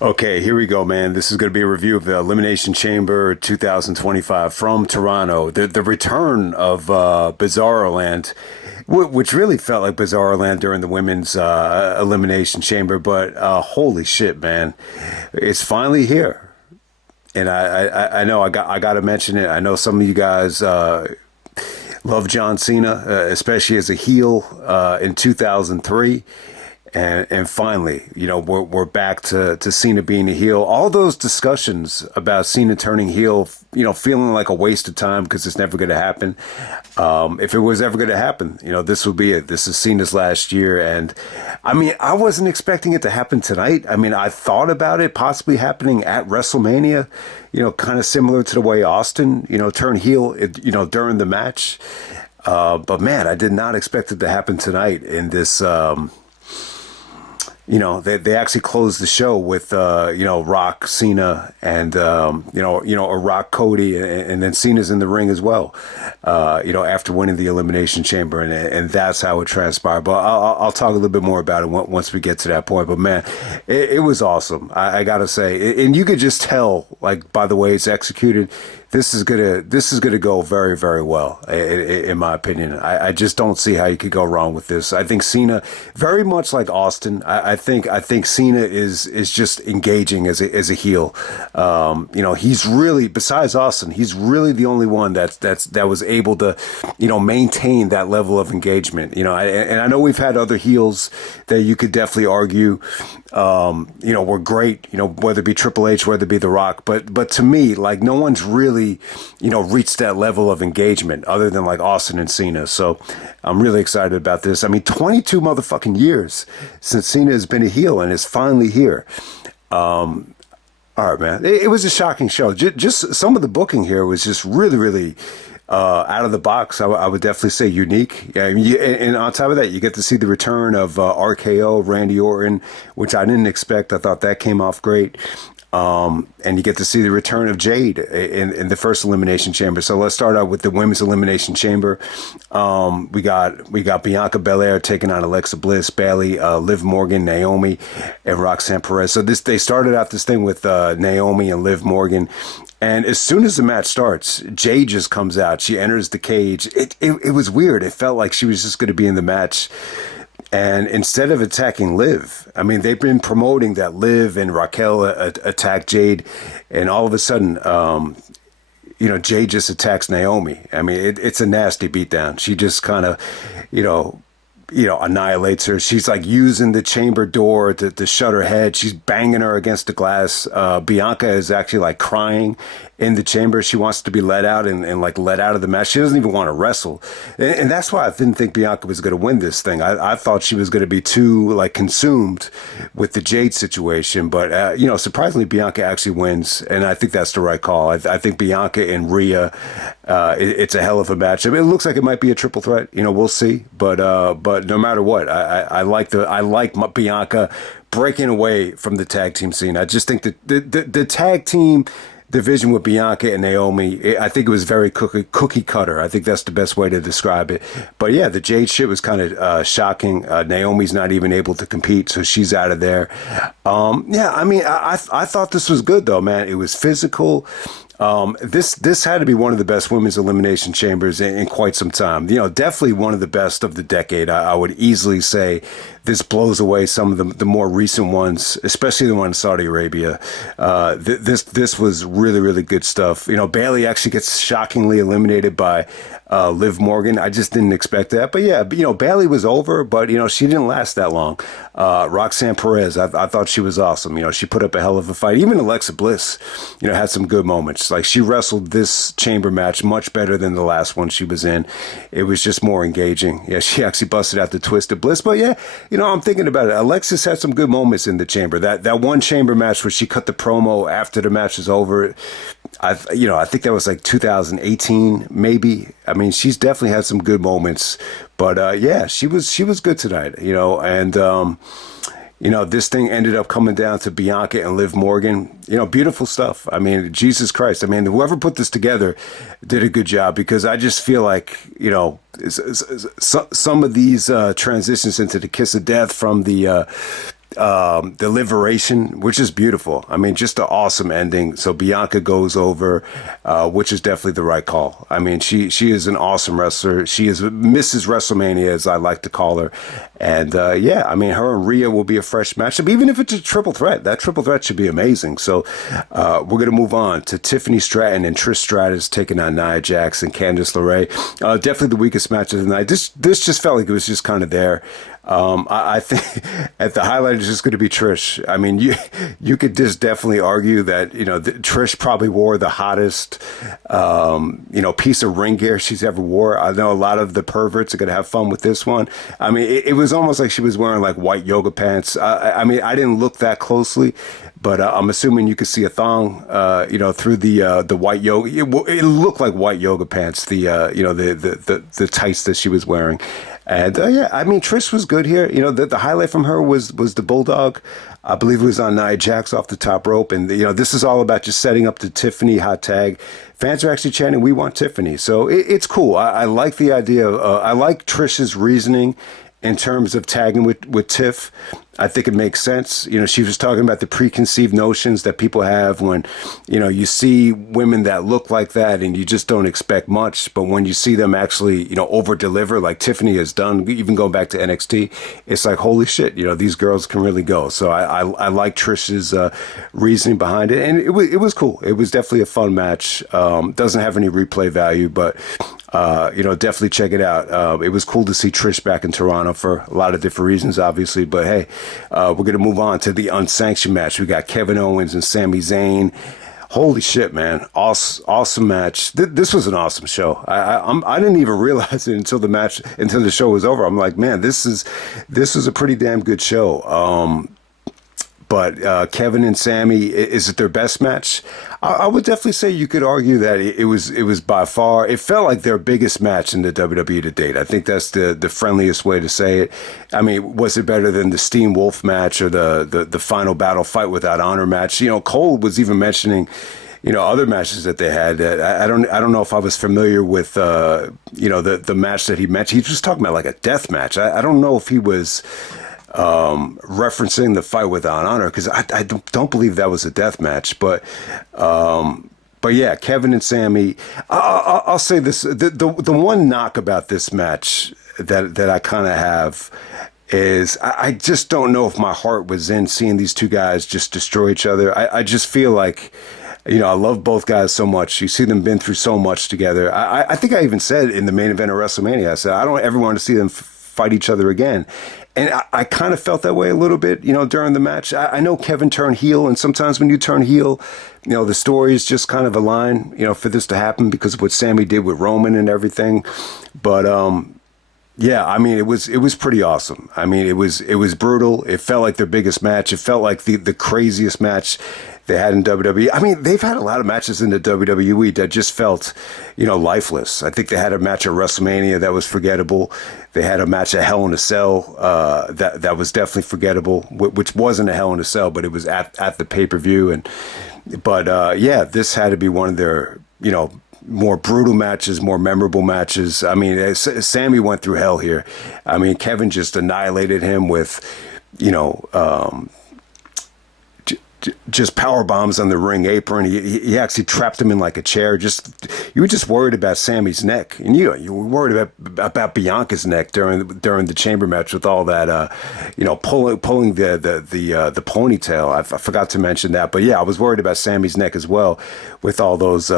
Okay, here we go, man. This is going to be a review of the Elimination Chamber 2025 from Toronto. The return of Bizarro Land, which really felt like Bizarro Land during the women's Elimination Chamber. But holy shit, man, it's finally here. And I know I got to mention it. I know some of you guys love John Cena, especially as a heel in 2003. And finally, you know, we're back to Cena being a heel. All those discussions about Cena turning heel, you know, feeling like a waste of time because it's never going to happen. If it was ever going to happen, you know, this will be it. This is Cena's last year. And I mean, I wasn't expecting it to happen tonight. I mean, I thought about it possibly happening at WrestleMania, you know, kind of similar to the way Austin, you know, turned heel, you know, during the match. But man, I did not expect it to happen tonight in this, you know, they actually closed the show with, you know, Rock, Cena, and, or Rock, Cody, and then Cena's in the ring as well, you know, after winning the Elimination Chamber, and that's how it transpired. But I'll talk a little bit more about it once we get to that point. But man, it was awesome. I got to say, and you could just tell, like, by the way it's executed, this is gonna go very, very well, in my opinion. I just don't see how you could go wrong with this. I think Cena, very much like Austin, I think Cena is just engaging as a heel. You know, he's really, besides Austin, he's really the only one that was able to, you know, maintain that level of engagement. You know, and I know we've had other heels that you could definitely argue, you know, were great. You know, whether it be Triple H, whether it be The Rock, but to me, like, no one's really, you know, reached that level of engagement other than like Austin and Cena. So I'm really excited about this. I mean, 22 motherfucking years since Cena has been a heel and is finally here. All right, man. It was a shocking show. Just some of the booking here was just really, really out of the box. I would definitely say unique. I mean, and on top of that, you get to see the return of RKO, Randy Orton, which I didn't expect. I thought that came off great. And you get to see the return of Jade in the first Elimination Chamber. So let's start out with the Women's Elimination Chamber. We got Bianca Belair taking on Alexa Bliss, Bayley, Liv Morgan, Naomi, and Roxanne Perez. So they started out this thing with Naomi and Liv Morgan. And as soon as the match starts, Jade just comes out. She enters the cage. It was weird. It felt like she was just going to be in the match. And instead of attacking Liv, I mean, they've been promoting that Liv and Raquel attack Jade, and all of a sudden, you know, Jade just attacks Naomi. I mean, it's a nasty beatdown. She just kind of, you know, annihilates her. She's like using the chamber door to shut her head. She's banging her against the glass. Bianca is actually like crying in the chamber. She wants to be let out and like let out of the match. She doesn't even want to wrestle. And that's why I didn't think Bianca was going to win this thing. I thought she was going to be too like consumed with the Jade situation. But, you know, surprisingly, Bianca actually wins. And I think that's the right call. I think Bianca and Rhea, it's a hell of a match. I mean, it looks like it might be a triple threat. You know, we'll see. But no matter what, I like Bianca breaking away from the tag team scene. I just think that the tag team division with Bianca and Naomi, I think it was very cookie cutter. I think that's the best way to describe it. But yeah, the Jade shit was kind of shocking. Naomi's not even able to compete, so she's out of there. Yeah, I mean, I thought this was good though, man. It was physical. This had to be one of the best women's elimination chambers in quite some time. You know, definitely one of the best of the decade. I would easily say this blows away some of the more recent ones, especially the one in Saudi Arabia. This was really, really good stuff. You know, Bayley actually gets shockingly eliminated by Liv Morgan. I just didn't expect that. But yeah, you know, Bayley was over, but, you know, she didn't last that long. Roxanne Perez, I thought she was awesome. You know, she put up a hell of a fight. Even Alexa Bliss, you know, had some good moments. Like, she wrestled this chamber match much better than the last one she was in. It was just more engaging. Yeah, she actually busted out the Twisted Bliss. But yeah, you know, I'm thinking about it. Alexis had some good moments in the chamber. That one chamber match where she cut the promo after the match was over, I think that was like 2018, maybe. I mean, she's definitely had some good moments. But yeah, she was good tonight, you know, and you know, this thing ended up coming down to Bianca and Liv Morgan. You know, beautiful stuff. I mean, Jesus Christ. I mean, whoever put this together did a good job, because I just feel like, you know, some of these transitions into the kiss of death from the the Liberation, which is beautiful. I mean, just an awesome ending. So Bianca goes over, which is definitely the right call. I mean, she is an awesome wrestler. She is Mrs. WrestleMania, as I like to call her. And yeah, I mean, her and Rhea will be a fresh matchup. Even if it's a triple threat, that triple threat should be amazing. So we're going to move on to Tiffany Stratton and Trish Stratus taking on Nia Jax and Candice LeRae. Definitely the weakest match of the night. This just felt like it was just kind of there. I think at the highlight is just going to be Trish. I mean, you could just definitely argue that, Trish probably wore the hottest, piece of ring gear she's ever wore. I know a lot of the perverts are going to have fun with this one. I mean, it was almost like she was wearing like white yoga pants. I mean, I didn't look that closely, but I'm assuming you could see a thong, through the white yoga. It looked like white yoga pants. The tights that she was wearing. And yeah, I mean, Trish was good here. The highlight from her was the Bulldog. I believe it was on Nia Jax off the top rope. And, this is all about just setting up the Tiffany hot tag. Fans are actually chanting, "We want Tiffany." So it's cool. I like the idea. I like Trish's reasoning in terms of tagging with Tiff. I think it makes sense. She was talking about the preconceived notions that people have when, you see women that look like that and you just don't expect much. But when you see them actually, over deliver like Tiffany has done, even going back to NXT, it's like, holy shit, these girls can really go. So I like Trish's reasoning behind it. And it was cool. It was definitely a fun match. Doesn't have any replay value, but definitely check it out. It was cool to see Trish back in Toronto for a lot of different reasons, obviously. But hey, we're going to move on to the unsanctioned match. We got Kevin Owens and Sami Zayn. Holy shit, man. Awesome match. This was an awesome show. I didn't even realize it until the show was over. I'm like, man, this is a pretty damn good show. But Kevin and Sami, is it their best match? I would definitely say you could argue that it was by far, it felt like their biggest match in the WWE to date. I think that's the friendliest way to say it. I mean, was it better than the Steam Wolf match or the Final Battle Fight Without Honor match? Cole was even mentioning, other matches that they had. I don't know if I was familiar with, the match that he mentioned. He was talking about like a death match. I don't know if he was referencing the Fight Without Honor, because I don't believe that was a death match, but yeah, Kevin and Sami. I'll say this: the one knock about this match that I kind of have is I just don't know if my heart was in seeing these two guys just destroy each other. I just feel like, I love both guys so much. You see them been through so much together. I think I even said in the main event of WrestleMania, I said I don't ever want to see them fight each other again. And I kind of felt that way a little bit, during the match. I know Kevin turned heel, and sometimes when you turn heel, the stories just kind of align, for this to happen because of what Sami did with Roman and everything. But yeah, I mean, it was pretty awesome. I mean, it was brutal. It felt like their biggest match. It felt like the craziest match they had in WWE. I mean, they've had a lot of matches in the WWE that just felt, lifeless. I think they had a match at WrestleMania that was forgettable. They had a match at Hell in a Cell that was definitely forgettable, which wasn't a Hell in a Cell, but it was at the pay-per-view. But yeah, this had to be one of their, more brutal matches, more memorable matches. I mean, Sami went through hell here. I mean, Kevin just annihilated him with, just power bombs on the ring apron. He actually trapped him in like a chair. You were just worried about Sami's neck, and you were worried about Bianca's neck during the chamber match with all that, pulling the ponytail. I forgot to mention that, but yeah, I was worried about Sami's neck as well with all those,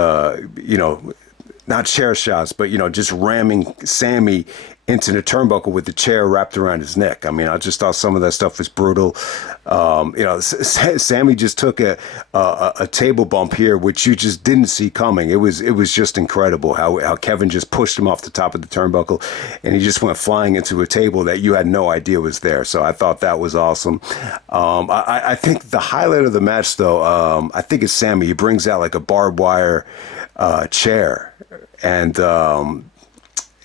not chair shots, but just ramming Sami into the turnbuckle with the chair wrapped around his neck. I mean, I just thought some of that stuff was brutal. Sami just took a table bump here, which you just didn't see coming. It was just incredible how Kevin just pushed him off the top of the turnbuckle, and he just went flying into a table that you had no idea was there. So I thought that was awesome. I think the highlight of the match, though, I think it's Sami. He brings out like a barbed wire chair, and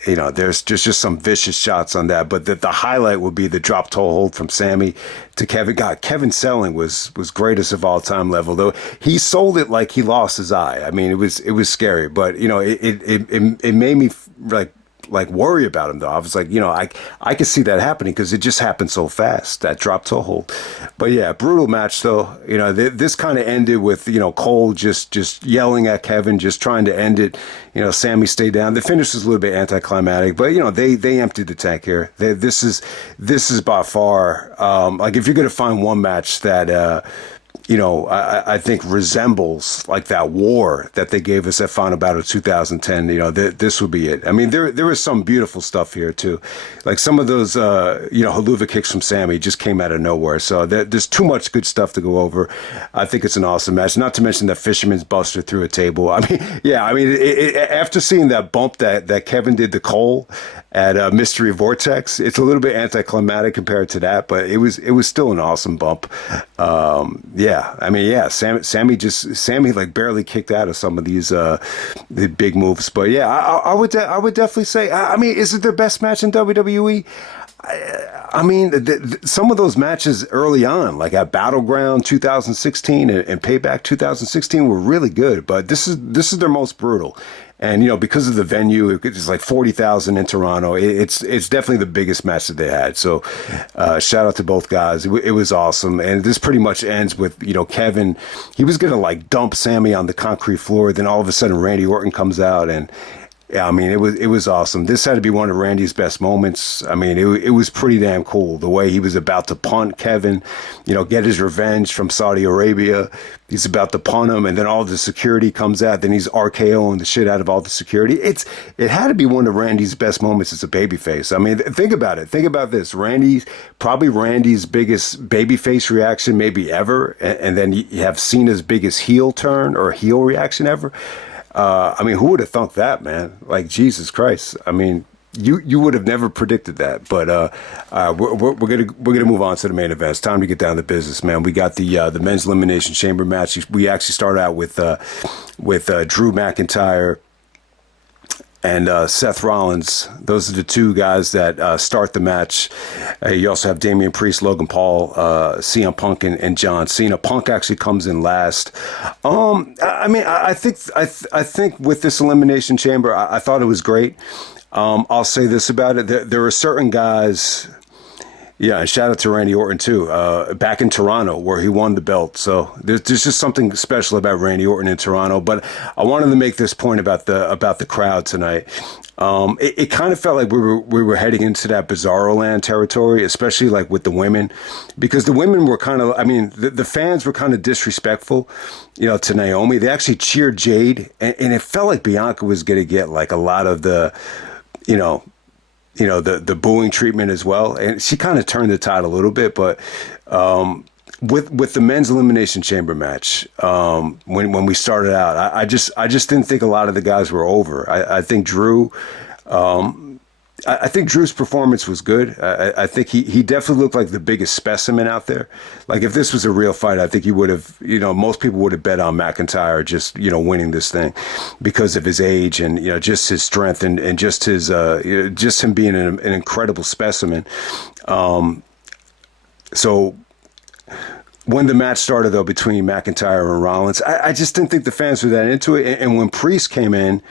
there's just some vicious shots on that. But the highlight would be the drop toe hold from Sami to Kevin. God, Kevin selling was greatest of all time level, though. He sold it like he lost his eye. I mean, it was scary, but it made me like like worry about him though. I was like, I could see that happening because it just happened so fast, that drop toe hold. But yeah, brutal match though. This kind of ended with Cole just yelling at Kevin, just trying to end it. Sammy stayed down. The finish was a little bit anticlimactic, but they emptied the tank here. This is by far like if you're gonna find one match that I think resembles like that war that they gave us at Final Battle 2010. This would be it. I mean, there was some beautiful stuff here too, like some of those haluva kicks from Sammy just came out of nowhere. So there's too much good stuff to go over. I think it's an awesome match. Not to mention that Fisherman's Buster through a table. I mean, yeah. I mean, after seeing that bump that Kevin did to Cole at Mystery Vortex, it's a little bit anticlimactic compared to that, but it was still an awesome bump. Yeah, I mean, yeah, Sammy like barely kicked out of some of these the big moves, but yeah, I would definitely say, I mean, is it their best match in WWE? I mean, some of those matches early on, like at Battleground 2016 and Payback 2016, were really good, but this is their most brutal. And, because of the venue, it's like 40,000 in Toronto. It's definitely the biggest match that they had. So shout out to both guys. It was awesome. And this pretty much ends with, Kevin, he was going to like dump Sammy on the concrete floor. Then all of a sudden Randy Orton comes out and, yeah, I mean, it was awesome. This had to be one of Randy's best moments. I mean, it was pretty damn cool. The way he was about to punt Kevin, get his revenge from Saudi Arabia. He's about to punt him, and then all the security comes out. Then he's RKOing the shit out of all the security. It had to be one of Randy's best moments as a babyface. I mean, think about it. Think about this. Probably Randy's biggest babyface reaction maybe ever, and then you have Cena's biggest heel turn or heel reaction ever. I mean, who would have thunk that, man? Like, Jesus Christ. I mean, you would have never predicted that. But we're gonna move on to the main event. It's time to get down to business, man. We got the men's elimination chamber match. We actually started out with Drew McIntyre and Seth Rollins. Those are the two guys that start the match. You also have Damian Priest, Logan Paul, CM Punk, and John Cena. Punk actually comes in last. I mean, I think with this Elimination Chamber, I thought it was great. I'll say this about it: there are certain guys. Yeah, and shout out to Randy Orton too. Back in Toronto, where he won the belt. So there's just something special about Randy Orton in Toronto. But I wanted to make this point about the crowd tonight. It kind of felt like we were heading into that Bizarro Land territory, especially like with the women, because the women were kind of. I mean, the fans were kind of disrespectful, to Naomi. They actually cheered Jade, and it felt like Bianca was going to get like a lot of the, the booing treatment as well. And she kind of turned the tide a little bit, but with the men's elimination chamber match, when we started out, I just didn't think a lot of the guys were over. I think Drew, I think Drew's performance was good. I think he definitely looked like the biggest specimen out there. Like if this was a real fight, I think he would have, most people would have bet on McIntyre just, winning this thing because of his age and, just his strength and just his, just him being an incredible specimen. So when the match started though between McIntyre and Rollins, I just didn't think the fans were that into it. And when Priest came in,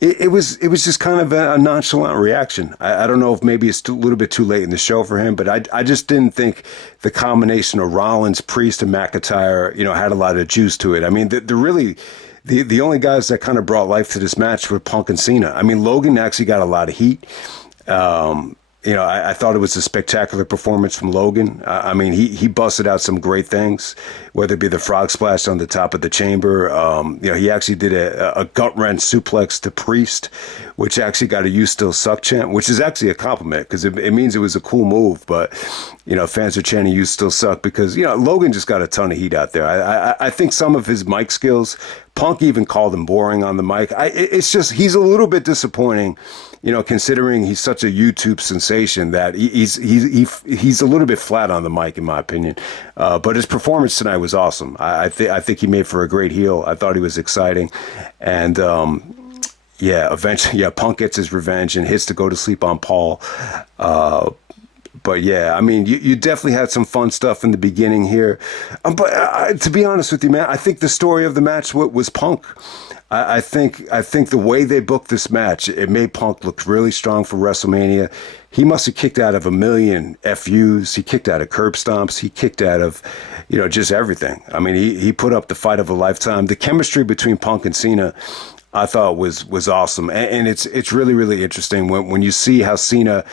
it was just kind of a nonchalant reaction. I don't know if maybe it's a little bit too late in the show for him, but I just didn't think the combination of Rollins, Priest, and McIntyre, had a lot of juice to it. I mean, the only guys that kind of brought life to this match were Punk and Cena. I mean, Logan actually got a lot of heat. I thought it was a spectacular performance from Logan. I mean, he busted out some great things, whether it be the frog splash on the top of the chamber. He actually did a gut-wrench suplex to Priest, which actually got a "You Still Suck" chant, which is actually a compliment because it means it was a cool move. But, fans are chanting "You Still Suck" because, Logan just got a ton of heat out there. I think some of his mic skills, Punk even called him boring on the mic. It's just, he's a little bit disappointing, considering he's such a YouTube sensation that he's a little bit flat on the mic, in my opinion. But his performance tonight was awesome. I think he made for a great heel. I thought he was exciting. And, eventually, Punk gets his revenge and hits to go to sleep on Paul. But yeah, I mean, you definitely had some fun stuff in the beginning here. But to be honest with you, man, I think the story of the match was Punk. I think the way they booked this match, it made Punk look really strong for WrestleMania. He must have kicked out of a million FUs. He kicked out of curb stomps. He kicked out of, just everything. I mean, he put up the fight of a lifetime. The chemistry between Punk and Cena, I thought was awesome, and it's really really interesting when you see how Cena,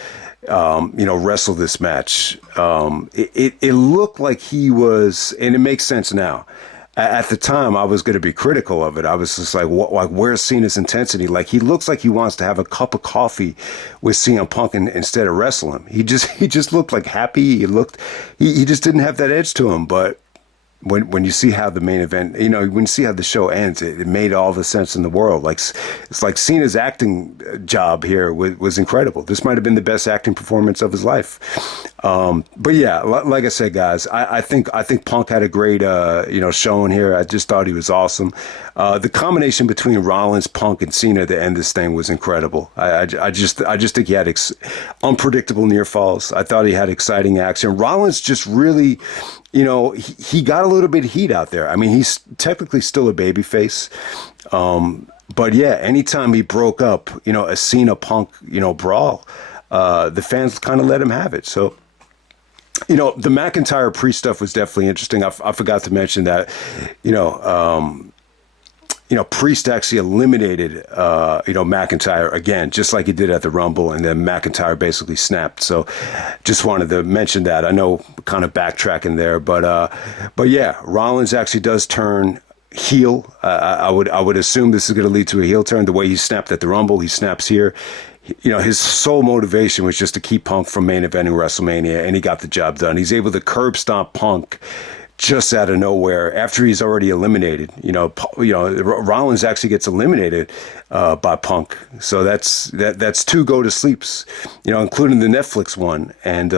wrestled this match. It looked like he was, and it makes sense now. At the time, I was going to be critical of it. I was just like, where's Cena's intensity? Like, he looks like he wants to have a cup of coffee with CM Punk instead of wrestle him. He just looked like happy. He just didn't have that edge to him. But when you see how the main event, when you see how the show ends, it made all the sense in the world. Like, it's like Cena's acting job here was incredible. This might have been the best acting performance of his life. But yeah, like I said, guys, I think Punk had a great, showing here. I just thought he was awesome. The combination between Rollins, Punk, and Cena to end this thing was incredible. I just think he had unpredictable near falls. I thought he had exciting action. Rollins just really, he got a little bit of heat out there. I mean, he's technically still a babyface. But yeah, anytime he broke up, a Cena Punk, brawl, the fans kind of let him have it. So, the McIntyre Priest stuff was definitely interesting. I forgot to mention that, Priest actually eliminated, McIntyre again, just like he did at the Rumble, and then McIntyre basically snapped. So, just wanted to mention that. I know, kind of backtracking there, but yeah, Rollins actually does turn heel. I would assume this is going to lead to a heel turn. The way he snapped at the Rumble, he snaps here. His sole motivation was just to keep Punk from main eventing WrestleMania, and he got the job done. He's able to curb stomp Punk just out of nowhere after he's already eliminated. Rollins actually gets eliminated by Punk, so that's two go to sleeps, including the Netflix one. And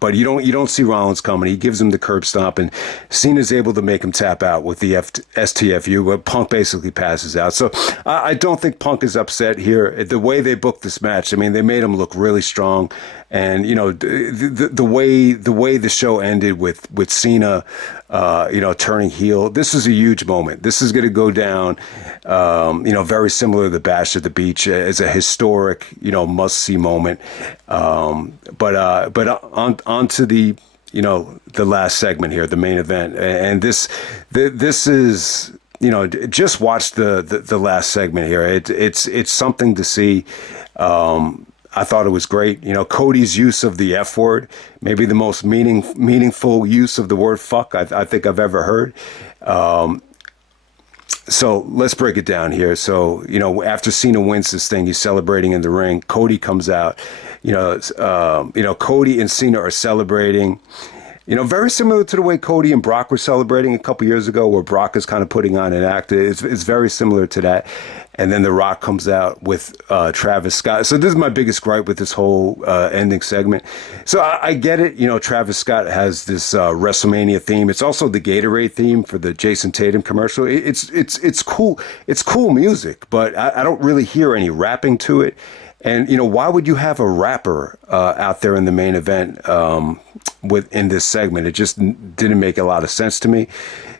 but you don't see Rollins coming. He gives him the curb stomp, and Cena's able to make him tap out with the STFU, but Punk basically passes out. So I don't think Punk is upset here. The way they booked this match, I mean, they made him look really strong. And the way the show ended with Cena, turning heel. This is a huge moment. This is going to go down, very similar to the Bash at the Beach as a historic, must see moment. But on to the the last segment here, the main event, and this is. Just watch the last segment here. It's something to see. I thought it was great. Cody's use of the F word, maybe the most meaningful use of the word fuck I think I've ever heard. So let's break it down here. So, after Cena wins this thing, he's celebrating in the ring. Cody comes out. Cody and Cena are celebrating. Very similar to the way Cody and Brock were celebrating a couple years ago, where Brock is kind of putting on an act. It's very similar to that. And then The Rock comes out with Travis Scott. So this is my biggest gripe with this whole ending segment. So I get it. Travis Scott has this WrestleMania theme. It's also the Gatorade theme for the Jason Tatum commercial. It's cool. It's cool music, but I don't really hear any rapping to it. And, why would you have a rapper out there in the main event in this segment? It just didn't make a lot of sense to me.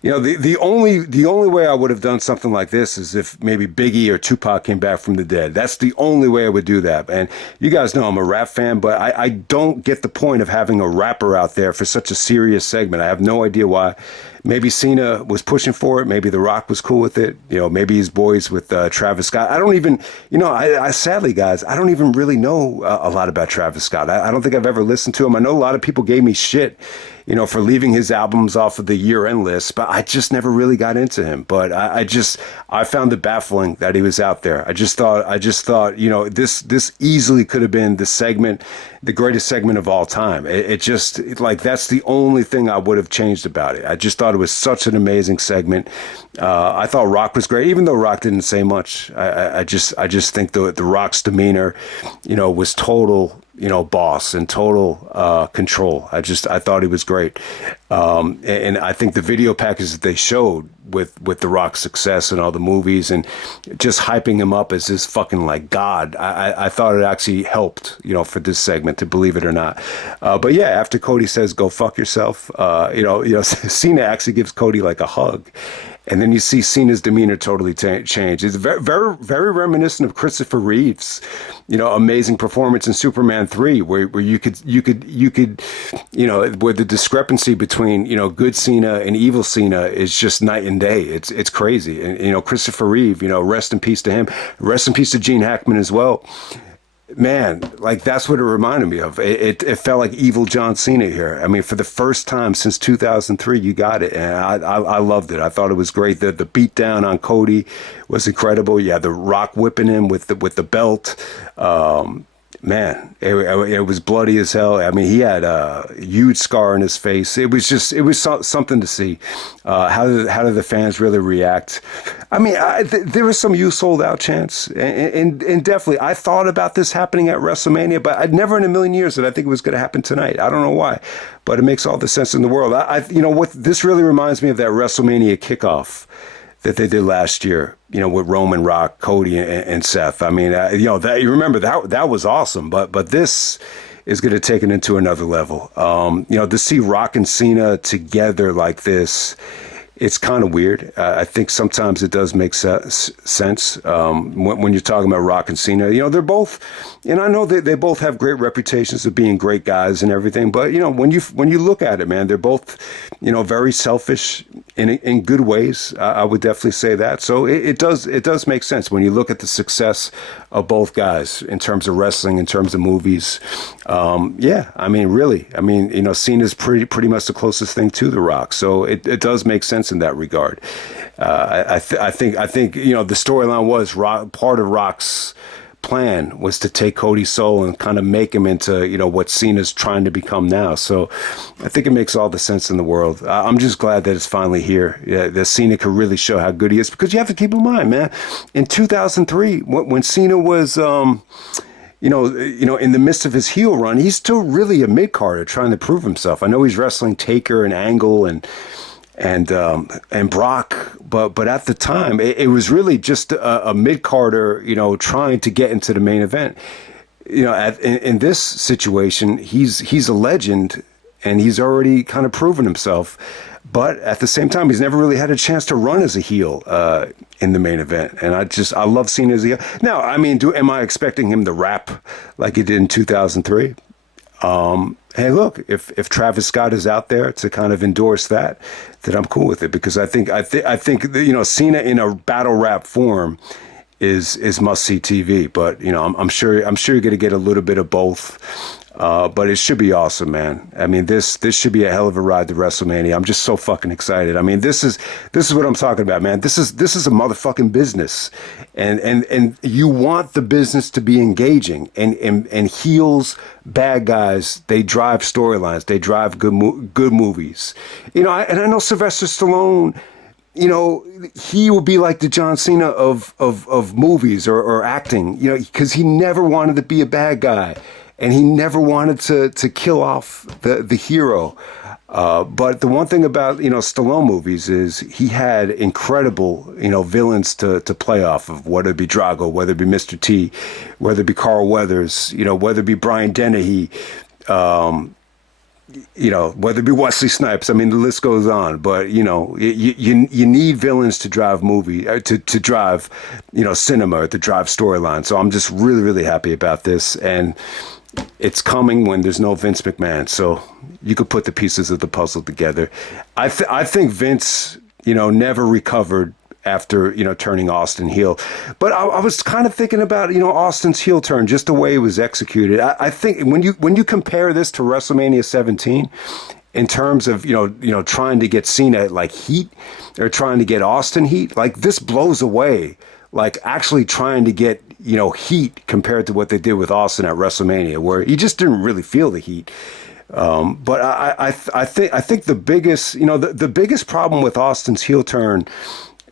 The only way I would have done something like this is if maybe Biggie or Tupac came back from the dead. That's the only way I would do that. And you guys know I'm a rap fan, but I don't get the point of having a rapper out there for such a serious segment. I have no idea why. Maybe Cena was pushing for it. Maybe The Rock was cool with it. Maybe he's boys with Travis Scott. I don't even, I sadly, guys, I don't even really know a lot about Travis Scott. I don't think I've ever listened to him. I know a lot of people gave me shit, for leaving his albums off of the year-end list, but I just never really got into him. But I found it baffling that he was out there. I just thought, this easily could have been the greatest segment of all time. That's the only thing I would have changed about it. I just thought it was such an amazing segment. I thought Rock was great, even though Rock didn't say much. I just think the Rock's demeanor, was total, boss and total control. I thought he was great. And I think the video package that they showed with The Rock's success and all the movies and just hyping him up as this fucking like God, I thought it actually helped, for this segment, to believe it or not. But yeah, after Cody says, go fuck yourself, Cena actually gives Cody like a hug. And then you see Cena's demeanor totally change. It's very, very, very reminiscent of Christopher Reeve's, amazing performance in Superman 3, where you could, where the discrepancy between, good Cena and evil Cena is just night and day. It's crazy. And, Christopher Reeve, rest in peace to him. Rest in peace to Gene Hackman as well. Man, like that's what it reminded me of. It felt like evil John Cena here. I mean, for the first time since 2003, you got it, and I loved it. I thought it was great. The beatdown on Cody was incredible. You had the Rock whipping him with the belt. Man, it was bloody as hell. I mean, he had a huge scar on his face. It was something to see. How did the fans really react? I mean, there was some "you sold out" chants, and definitely I thought about this happening at WrestleMania, but I'd never in a million years that I think it was going to happen tonight. I don't know why, but it makes all the sense in the world. What this really reminds me of that WrestleMania kickoff that they did last year, with Roman, Rock, Cody, and Seth. I mean, that you remember that was awesome, but this is going to take it into another level. To see Rock and Cena together like this, it's kind of weird. I think sometimes it does make sense when you're talking about Rock and Cena. They're both, and I know they both have great reputations of being great guys and everything. But when you look at it, man, they're both, very selfish in good ways. I would definitely say that. So it does make sense when you look at the success of both guys in terms of wrestling, in terms of movies. I mean, really, Cena's pretty much the closest thing to The Rock. So it does make sense in that regard. I think the storyline was part of Rock's plan was to take Cody's soul and kind of make him into what Cena's trying to become now. So I think it makes all the sense in the world. I'm just glad that it's finally here. That Cena could really show how good he is, because you have to keep in mind, man, in 2003 when Cena was in the midst of his heel run, he's still really a mid-carder trying to prove himself. I know he's wrestling Taker and Angle and Brock, but at the time it was really just a mid-carder, trying to get into the main event. In this situation, he's a legend and he's already kind of proven himself. But at the same time, he's never really had a chance to run as a heel in the main event. And I love Cena as a heel. Now, I mean, am I expecting him to rap like he did in 2003? Hey, look, if Travis Scott is out there to kind of endorse that, then I'm cool with it, because I think Cena in a battle rap form is must see TV. But I'm sure you're going to get a little bit of both. But it should be awesome, man. I mean, this should be a hell of a ride to WrestleMania. I'm just so fucking excited. I mean, this is what I'm talking about, man. This is a motherfucking business, and you want the business to be engaging. And heels, bad guys, they drive storylines. They drive good movies. And I know Sylvester Stallone. He will be like the John Cena of movies or acting. Because he never wanted to be a bad guy. And he never wanted to kill off the hero. But the one thing about, Stallone movies is he had incredible, villains to play off of, whether it be Drago, whether it be Mr. T, whether it be Carl Weathers, whether it be Brian Dennehy, whether it be Wesley Snipes. I mean, the list goes on. But, you need villains to drive to drive, cinema, to drive storyline. So I'm just really, really happy about this. And it's coming when there's no Vince McMahon, so you could put the pieces of the puzzle together. I think Vince, never recovered after, turning Austin heel. But I was kind of thinking about, Austin's heel turn, just the way it was executed. I think when you compare this to WrestleMania 17, in terms of, trying to get Cena like heat or trying to get Austin heat, like this blows away, like actually trying to get, heat compared to what they did with Austin at WrestleMania, where you just didn't really feel the heat. But I think the biggest, the biggest problem with Austin's heel turn,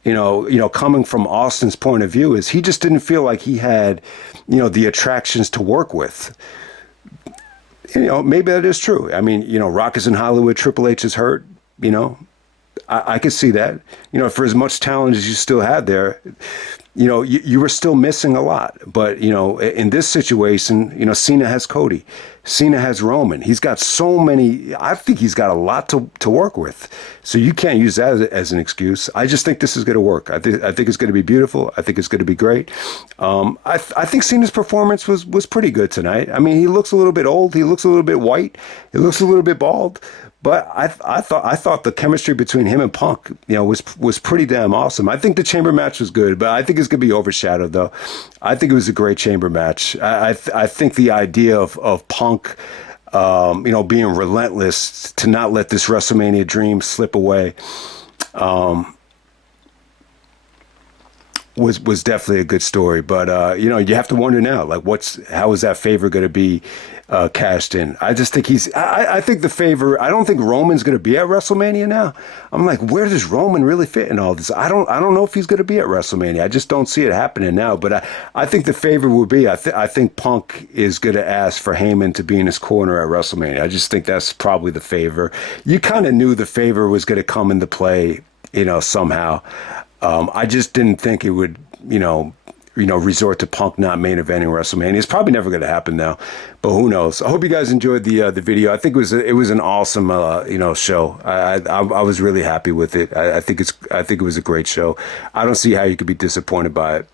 coming from Austin's point of view, is he just didn't feel like he had, the attractions to work with. Maybe that is true. I mean, Rock is in Hollywood, Triple H is hurt, I could see that. For as much talent as you still had there, you were still missing a lot. But, in this situation, Cena has Cody. Cena has Roman. He's got so many. I think he's got a lot to work with. So you can't use that as an excuse. I just think this is going to work. I think it's going to be beautiful. I think it's going to be great. I think Cena's performance was pretty good tonight. I mean, he looks a little bit old. He looks a little bit white. He looks a little bit bald. But I thought the chemistry between him and Punk, was pretty damn awesome. I think the chamber match was good, but I think it's gonna be overshadowed though. I think it was a great chamber match. I think the idea of Punk, being relentless to not let this WrestleMania dream slip away, was definitely a good story. But you have to wonder now, like, how is that favor going to be cashed in? I just think I think the favor. I don't think Roman's going to be at WrestleMania now. I'm like, where does Roman really fit in all this? I don't know if he's going to be at WrestleMania. I just don't see it happening now. But I think the favor would be. I think Punk is going to ask for Heyman to be in his corner at WrestleMania. I just think that's probably the favor. You kind of knew the favor was going to come into play, somehow. I just didn't think it would, resort to Punk not main eventing WrestleMania. It's probably never going to happen now, but who knows? I hope you guys enjoyed the video. I think it was an awesome show. I was really happy with it. I think it was a great show. I don't see how you could be disappointed by it.